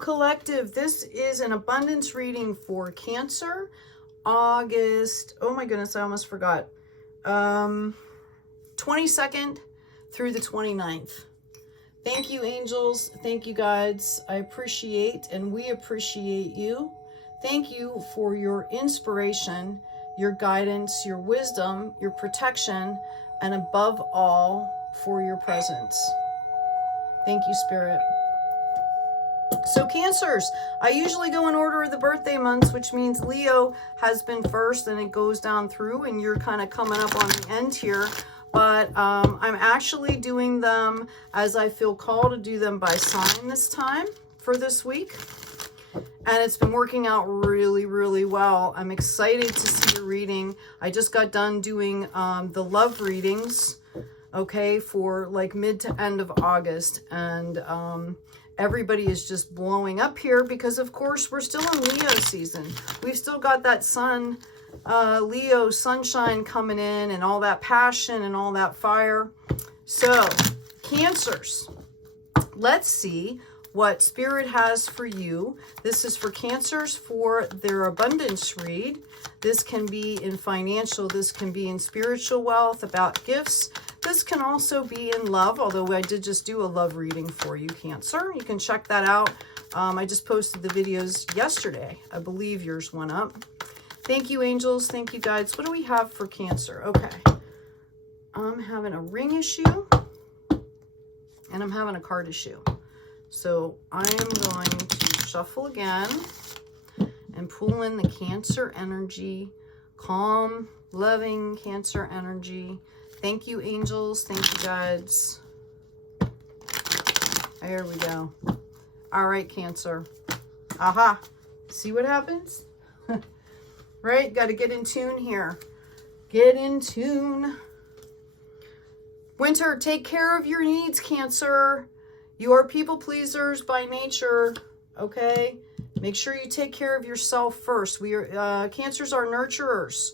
Collective, this is an abundance reading for Cancer, August, oh my goodness, I almost forgot, 22nd through the 29th. Thank you, angels. Thank you, guides. I appreciate and we appreciate you. Thank you for your inspiration, your guidance, your wisdom, your protection, and above all, for your presence. Thank you, Spirit. So Cancers, I usually go in order of the birthday months, which means Leo has been first and it goes down through and you're kind of coming up on the end here. But I'm actually doing them as I feel called to do them by sign this time for this week. And it's been working out really, really well. I'm excited to see your reading. I just got done doing the love readings, okay, for like mid to end of August. And everybody is just blowing up here because, of course, we're still in Leo season. We've still got that sun, Leo sunshine coming in and all that passion and all that fire. So, Cancers, let's see what Spirit has for you. This is for Cancers for their abundance read. This can be in financial, this can be in spiritual wealth, about gifts. This can also be in love, although I did just do a love reading for you, Cancer. You can check that out. I just posted the videos yesterday. I believe yours went up. Thank you, angels. Thank you, guides. What do we have for Cancer? Okay. I'm having a ring issue and I'm having a card issue. So I am going to shuffle again and pull in the Cancer energy, calm, loving Cancer energy. Thank you, angels. Thank you, guides. There we go. All right, Cancer. Aha. See what happens? Right? Got to get in tune here. Get in tune. Winter, take care of your needs, Cancer. You are people pleasers by nature, okay? Make sure you take care of yourself first. We are Cancers are nurturers.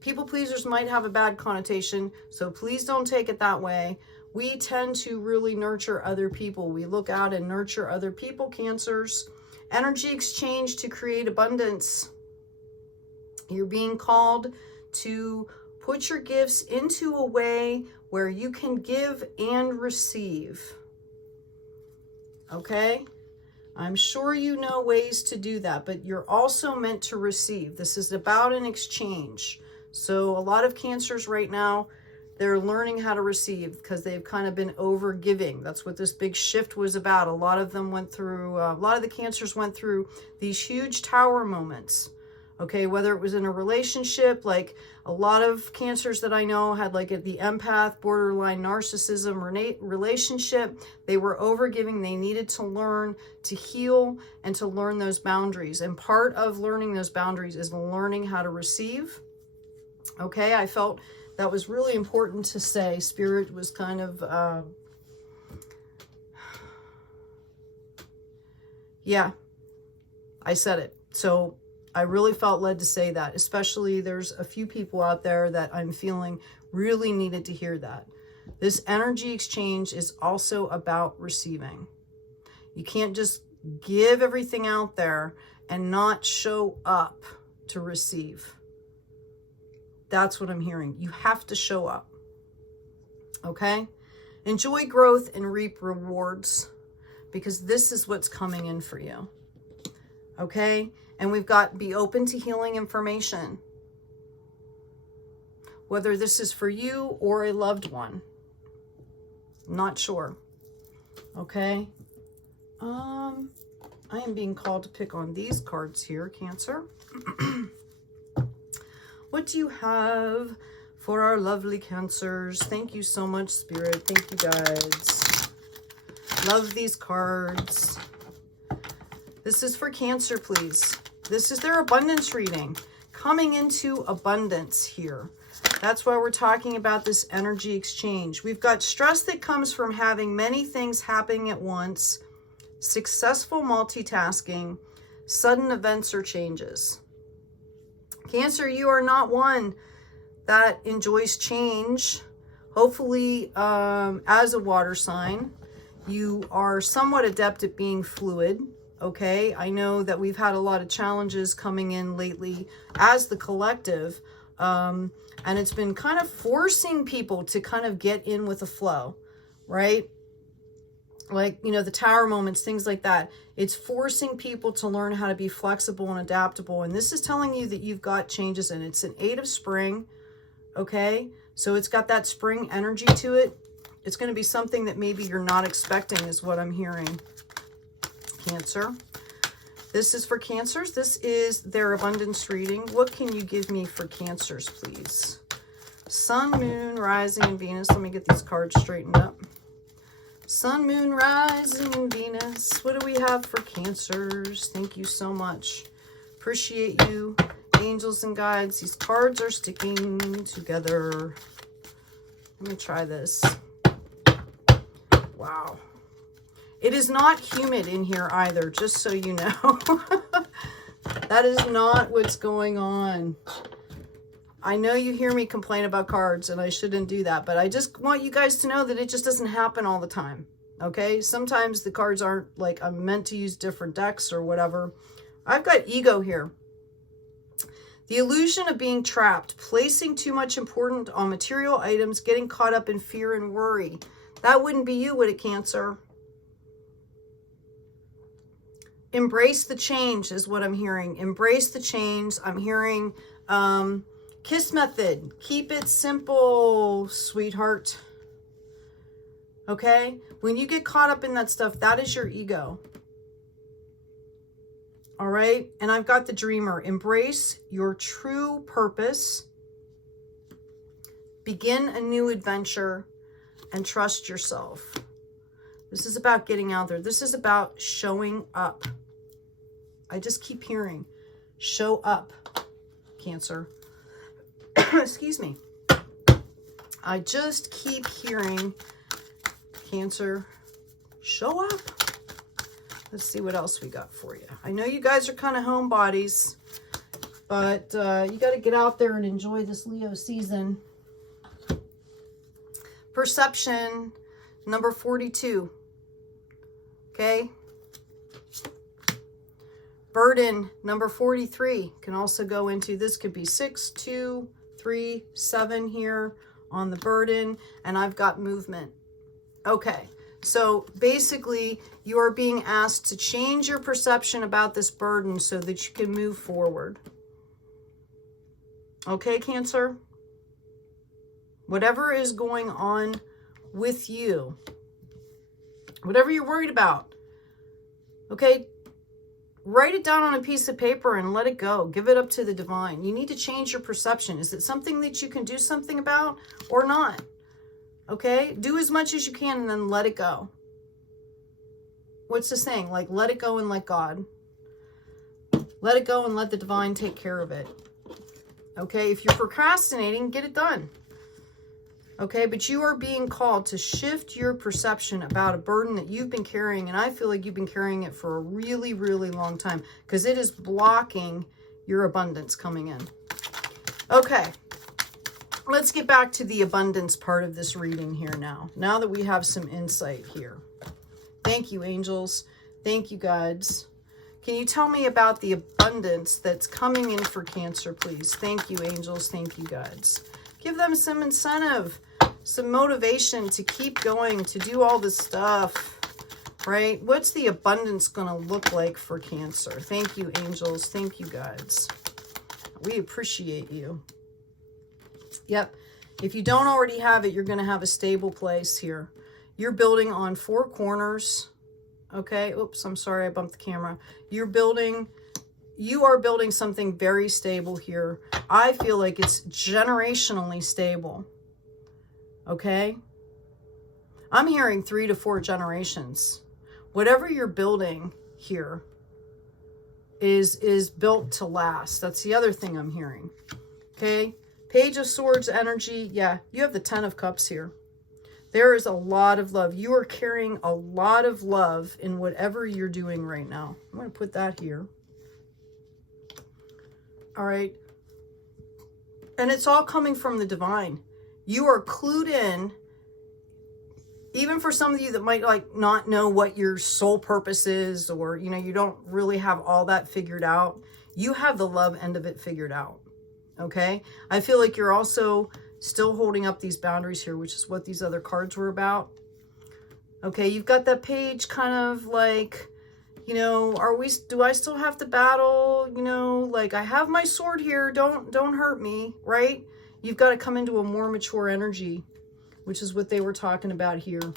People pleasers might have a bad connotation, so please don't take it that way. We tend to really nurture other people. We look out and nurture other people, Cancers. Energy exchange to create abundance. You're being called to put your gifts into a way where you can give and receive. Okay? I'm sure you know ways to do that, but you're also meant to receive. This is about an exchange. So a lot of Cancers right now, they're learning how to receive because they've kind of been over giving. That's what this big shift was about. A lot of them went through, a lot of the Cancers went through these huge tower moments. Okay, whether it was in a relationship, like a lot of Cancers that I know had like the empath, borderline narcissism relationship. They were overgiving. They needed to learn to heal and to learn those boundaries. And part of learning those boundaries is learning how to receive. Okay, I felt that was really important to say. Spirit was kind of, yeah, I said it. So I really felt led to say that, especially there's a few people out there that I'm feeling really needed to hear that. This energy exchange is also about receiving. You can't just give everything out there and not show up to receive. That's what I'm hearing. You have to show up. Okay? Enjoy growth and reap rewards because this is what's coming in for you. Okay? And we've got be open to healing information. Whether this is for you or a loved one. Not sure. Okay? I am being called to pick on these cards here, Cancer. What do you have for our lovely Cancers? Thank you so much, Spirit. Thank you, guys. Love these cards. This is for Cancer, please. This is their abundance reading. Coming into abundance here. That's why we're talking about this energy exchange. We've got stress that comes from having many things happening at once, successful multitasking, sudden events or changes. Cancer, you are not one that enjoys change. Hopefully, as a water sign, you are somewhat adept at being fluid. Okay, I know that we've had a lot of challenges coming in lately as the collective, and it's been kind of forcing people to kind of get in with the flow, right? Like, you know, the tower moments, things like that. It's forcing people to learn how to be flexible and adaptable. And this is telling you that you've got changes in it. It's an 8 of spring. Okay. So it's got that spring energy to it. It's going to be something that maybe you're not expecting is what I'm hearing. Cancer. This is for Cancers. This is their abundance reading. What can you give me for Cancers, please? Sun, Moon, Rising, and Venus. Let me get these cards straightened up. Sun, Moon, Rising, and Venus. What do we have for Cancers? Thank you so much. Appreciate you. Angels and guides. These cards are sticking together. Let me try this. Wow. It is not humid in here either, just so you know. That is not what's going on. I know you hear me complain about cards, and I shouldn't do that, but I just want you guys to know that it just doesn't happen all the time, okay? Sometimes the cards aren't like I'm meant to use different decks or whatever. I've got ego here. The illusion of being trapped, placing too much importance on material items, getting caught up in fear and worry. That wouldn't be you, would it, Cancer? Embrace the change is what I'm hearing. Embrace the change. I'm hearing... Kiss method. Keep it simple, sweetheart. Okay? When you get caught up in that stuff, that is your ego. All right? And I've got the dreamer. Embrace your true purpose. Begin a new adventure and trust yourself. This is about getting out there. This is about showing up. I just keep hearing, show up, Cancer. Excuse me. I just keep hearing, Cancer, show up. Let's see what else we got for you. I know you guys are kind of homebodies, but you got to get out there and enjoy this Leo season. Perception, number 42. Okay. Burden, number 43, can also go into, this could be 6, 2, 3, 7 here on the burden, and I've got movement. Okay, so basically you are being asked to change your perception about this burden so that you can move forward. Okay, Cancer? Whatever is going on with you, whatever you're worried about, okay, write it down on a piece of paper and let it go. Give it up to the divine. You need to change your perception. Is it something that you can do something about or not? Okay? Do as much as you can and then let it go. What's the saying? Like, let it go and let God. Let it go and let the divine take care of it. Okay? If you're procrastinating, get it done. Okay, but you are being called to shift your perception about a burden that you've been carrying, and I feel like you've been carrying it for a really, really long time because it is blocking your abundance coming in. Okay, let's get back to the abundance part of this reading here now that we have some insight here. Thank you, angels. Thank you, guides. Can you tell me about the abundance that's coming in for Cancer, please? Thank you, angels. Thank you, guides. Give them some incentive, some motivation to keep going, to do all this stuff, right? What's the abundance going to look like for Cancer? Thank you, angels. Thank you, guides. We appreciate you. Yep. If you don't already have it, you're going to have a stable place here. You're building on 4 corners. Okay. Oops, I'm sorry. I bumped the camera. You are building something very stable here. I feel like it's generationally stable. Okay? I'm hearing 3 to 4 generations. Whatever you're building here is built to last. That's the other thing I'm hearing. Okay? Page of Swords energy. Yeah, you have the 10 of Cups here. There is a lot of love. You are carrying a lot of love in whatever you're doing right now. I'm going to put that here. All right. And it's all coming from the divine. You are clued in even for some of you that might like not know what your soul purpose is, or, you know, you don't really have all that figured out, you have the love end of it figured out. Okay. I feel like you're also still holding up these boundaries here, which is what these other cards were about. Okay. You've got that page kind of like, you know, do I still have to battle? You know, like I have my sword here. Don't hurt me. Right. You've got to come into a more mature energy, which is what they were talking about here.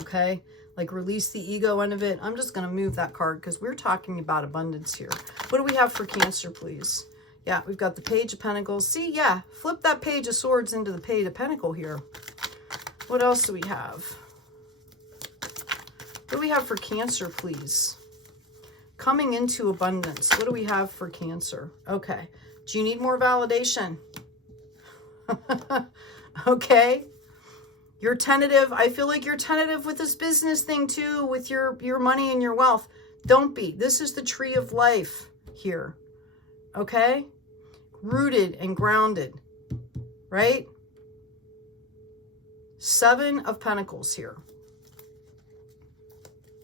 Okay. Like release the ego end of it. I'm just going to move that card because we're talking about abundance here. What do we have for Cancer, please? Yeah, we've got the Page of Pentacles. See, yeah, flip that Page of Swords into the Page of Pentacle here. What else do we have? What do we have for Cancer, please? Coming into abundance. What do we have for Cancer? Okay. Do you need more validation? Okay. You're tentative. I feel like you're tentative with this business thing too, with your money and your wealth. Don't be. This is the tree of life here. Okay? Rooted and grounded. Right? 7 of Pentacles here.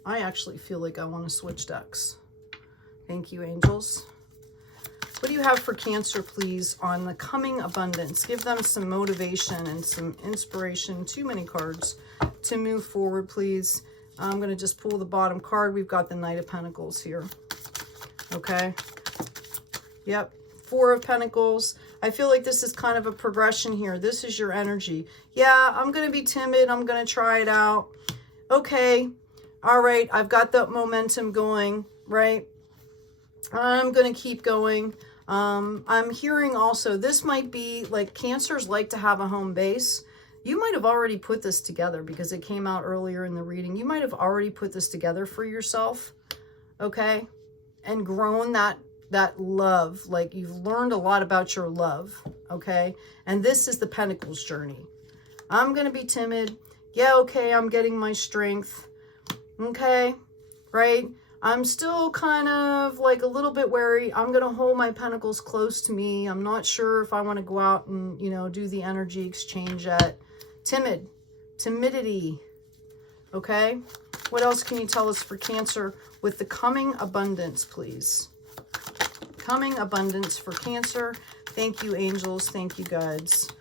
I actually feel like I want to switch decks. Thank you, angels. What do you have for Cancer, please, on the coming abundance? Give them some motivation and some inspiration. Too many cards to move forward, please. I'm going to just pull the bottom card. We've got the Knight of Pentacles here. Okay. Yep. 4 of Pentacles. I feel like this is kind of a progression here. This is your energy. Yeah, I'm going to be timid. I'm going to try it out. Okay. All right. I've got the momentum going, right? I'm going to keep going. I'm hearing also, this might be like Cancers like to have a home base. You might have already put this together because it came out earlier in the reading. You might have already put this together for yourself. Okay. And grown that love. Like you've learned a lot about your love. Okay. And this is the Pentacles journey. I'm going to be timid. Yeah. Okay. I'm getting my strength. Okay. Right. I'm still kind of like a little bit wary. I'm going to hold my pentacles close to me. I'm not sure if I want to go out and, you know, do the energy exchange yet. Timidity. Okay. What else can you tell us for Cancer with the coming abundance, please? Coming abundance for Cancer. Thank you, angels. Thank you, guides.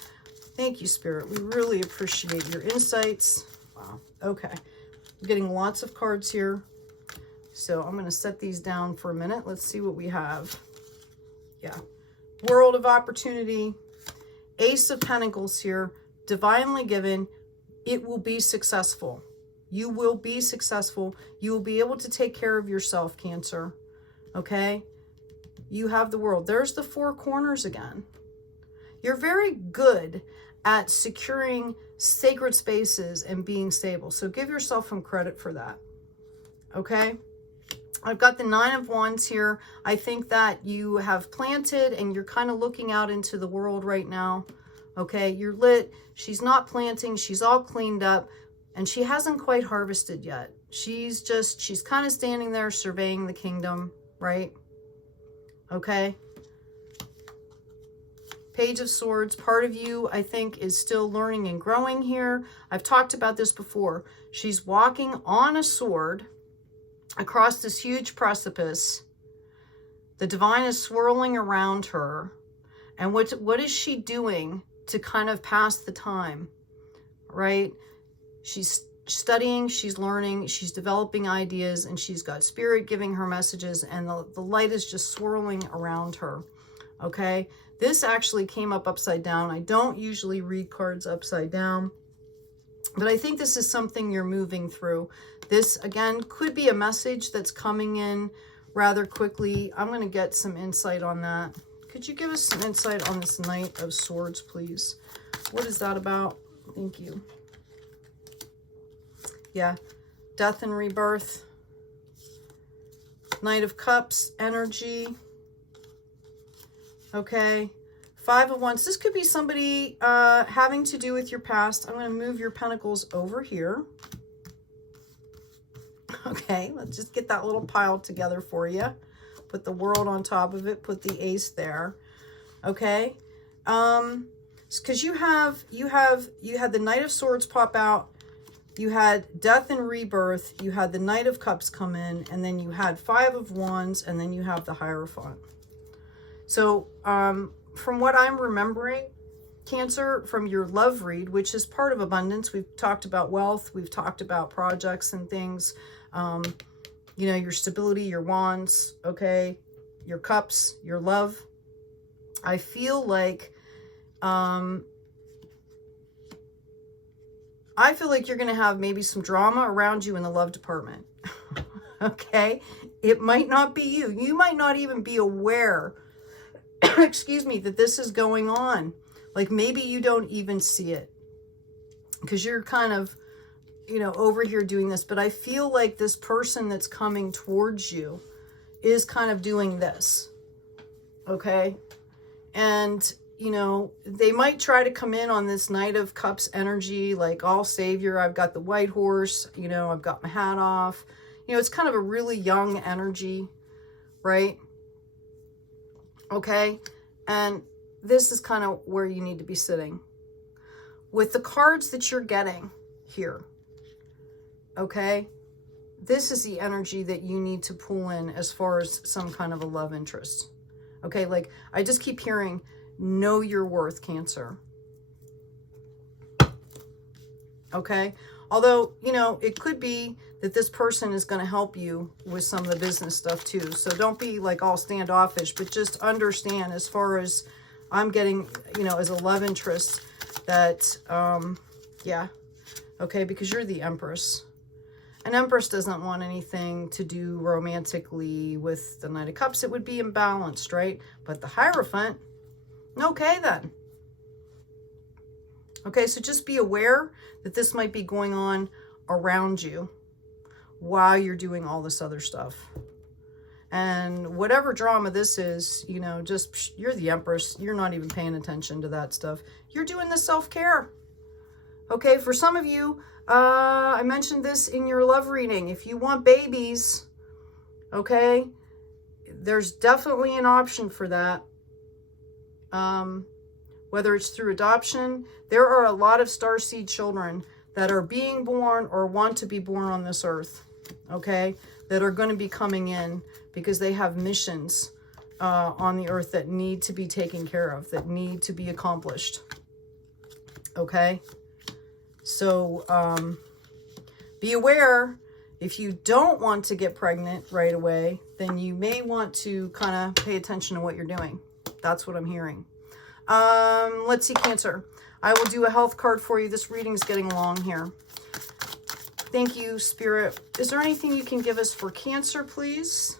Thank you, Spirit. We really appreciate your insights. Wow. Okay. I'm getting lots of cards here. So I'm going to set these down for a minute. Let's see what we have. Yeah. World of Opportunity. Ace of Pentacles here. Divinely given. It will be successful. You will be successful. You will be able to take care of yourself, Cancer. Okay? You have the world. There's the 4 corners again. You're very good at securing sacred spaces and being stable. So give yourself some credit for that. Okay? I've got the 9 of Wands here. I think that you have planted and you're kind of looking out into the world right now. Okay, you're lit. She's not planting. She's all cleaned up and she hasn't quite harvested yet. She's kind of standing there surveying the kingdom, right? Okay. Page of Swords. Part of you, I think, is still learning and growing here. I've talked about this before. She's walking on a sword across this huge precipice. The divine is swirling around her. And what is she doing to kind of pass the time, right? She's studying, she's learning, she's developing ideas, and she's got Spirit giving her messages, and the light is just swirling around her, okay? This actually came up upside down. I don't usually read cards upside down, but I think this is something you're moving through. This, again, could be a message that's coming in rather quickly. I'm going to get some insight on that. Could you give us some insight on this Knight of Swords, please? What is that about? Thank you. Yeah. Death and rebirth. Knight of Cups, energy. Okay. 5 of Wands. This could be somebody having to do with your past. I'm going to move your pentacles over here. Okay, let's just get that little pile together for you. Put the world on top of it. Put the ace there. Okay. Because you had the Knight of Swords pop out. you had death and rebirth, you had the Knight of Cups come in, and then you had Five of Wands, and then you have the Hierophant. So from what I'm remembering, Cancer, from your love read, which is part of abundance, we've talked about wealth, we've talked about projects and things, you know, your stability, your wands, okay, your cups, your love. I feel like you're going to have maybe some drama around you in the love department. Okay? It might not be you. You might not even be aware, excuse me, that this is going on. Like maybe you don't even see it because you're kind of, you know, over here doing this. But I feel like this person that's coming towards you is kind of doing this. Okay? And, you know, they might try to come in on this Knight of Cups energy, like all savior. I've got the white horse, you know, I've got my hat off. You know, it's kind of a really young energy, right? Okay? And this is kind of where you need to be sitting. With the cards that you're getting here, okay? This is the energy that you need to pull in as far as some kind of a love interest. Okay, like I just keep hearing, know your worth, Cancer. Okay? Although, you know, it could be that this person is going to help you with some of the business stuff too. So don't be like all standoffish, but just understand as far as I'm getting, you know, as a love interest that, yeah, okay, because you're the Empress. An Empress doesn't want anything to do romantically with the Knight of Cups. It would be imbalanced, right? But the Hierophant, okay then. Okay, so just be aware that this might be going on around you while you're doing all this other stuff. And whatever drama this is, you know, just, you're the Empress. You're not even paying attention to that stuff. You're doing the self-care. Okay, for some of you, I mentioned this in your love reading. If you want babies, okay, there's definitely an option for that. Whether it's through adoption, there are a lot of starseed children that are being born or want to be born on this earth, okay, that are going to be coming in because they have missions on the earth that need to be taken care of, that need to be accomplished, okay? So be aware, if you don't want to get pregnant right away, then you may want to kind of pay attention to what you're doing. That's what I'm hearing. Let's see, Cancer. I will do a health card for you. This reading is getting long here. Thank you, Spirit. Is there anything you can give us for Cancer, please?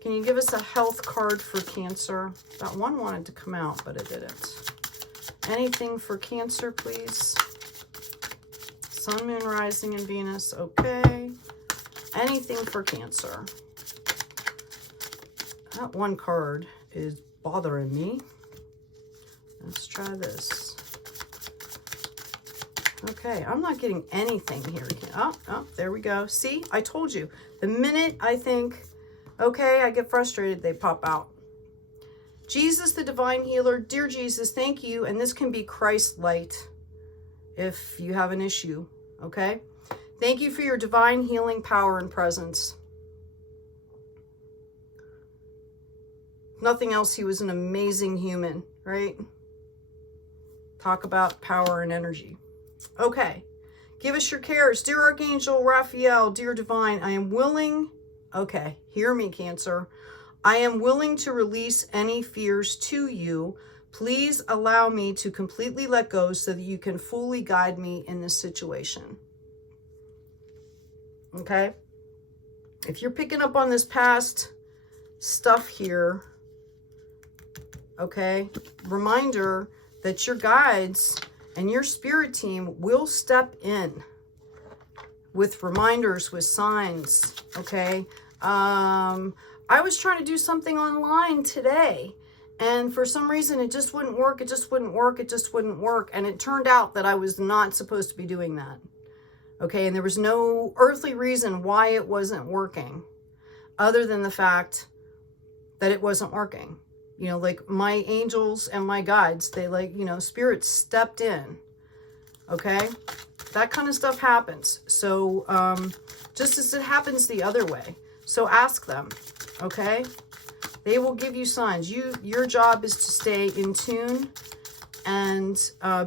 Can you give us a health card for Cancer? That one wanted to come out, but it didn't. Anything for Cancer, please? Sun, Moon, Rising, and Venus. Okay. Anything for Cancer? That one card is bothering me. Let's try this. Okay, I'm not getting anything here. Oh, there we go. See, I told you. The minute I think, okay, I get frustrated, they pop out. Jesus, the divine healer. Dear Jesus, thank you. And this can be Christ light if you have an issue, okay? Thank you for your divine healing power and presence. Nothing else, he was an amazing human, right? Talk about power and energy. Okay, give us your cares. Dear Archangel Raphael, dear Divine, I am willing, okay, hear me, Cancer. I am willing to release any fears to you. Please allow me to completely let go so that you can fully guide me in this situation. Okay? If you're picking up on this past stuff here, okay, reminder that your guides and your spirit team will step in with reminders, with signs, okay? I was trying to do something online today, and for some reason it just wouldn't work, it just wouldn't work, it just wouldn't work, and it turned out that I was not supposed to be doing that, okay? And there was no earthly reason why it wasn't working, other than the fact that it wasn't working. You know, like my angels and my guides, they like, you know, spirits stepped in, Okay? That kind of stuff happens. So just as it happens the other way. So ask them. Okay? They will give you signs. Your job is to stay in tune and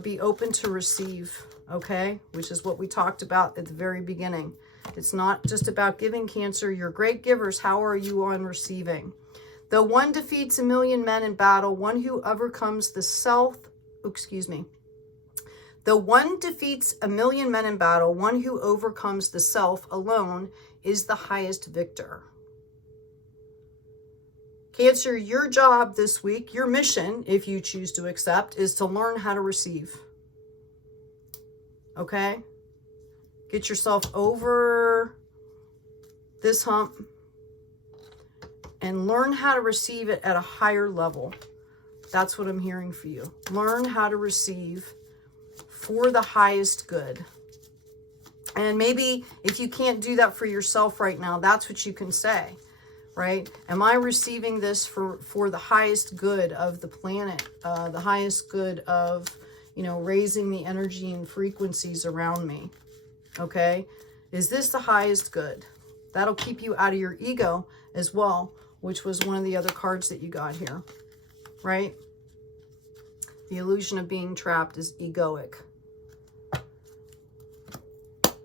be open to receive. Okay? Which is what we talked about at the very beginning. It's not just about giving, Cancer. You're great givers. How are you on receiving? Though one defeats 1,000,000 men in battle, one who overcomes the self, excuse me. Though one defeats 1,000,000 men in battle, one who overcomes the self alone is the highest victor. Cancer, your job this week, your mission, if you choose to accept, is to learn how to receive. Okay? Get yourself over this hump and learn how to receive it at a higher level. That's what I'm hearing for you. Learn how to receive for the highest good. And maybe if you can't do that for yourself right now, that's what you can say, right? Am I receiving this for the highest good of the planet, the highest good of, you know, raising the energy and frequencies around me? Okay? Is this the highest good? That'll keep you out of your ego as well, which was one of the other cards that you got here, right? The illusion of being trapped is egoic.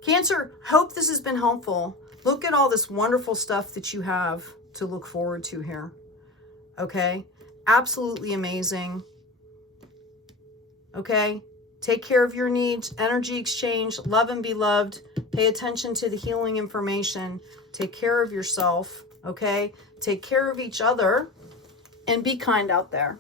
Cancer, hope this has been helpful. Look at all this wonderful stuff that you have to look forward to here. Okay? Absolutely amazing. Okay? Take care of your needs. Energy exchange. Love and be loved. Pay attention to the healing information. Take care of yourself. Okay? Take care of each other. And be kind out there.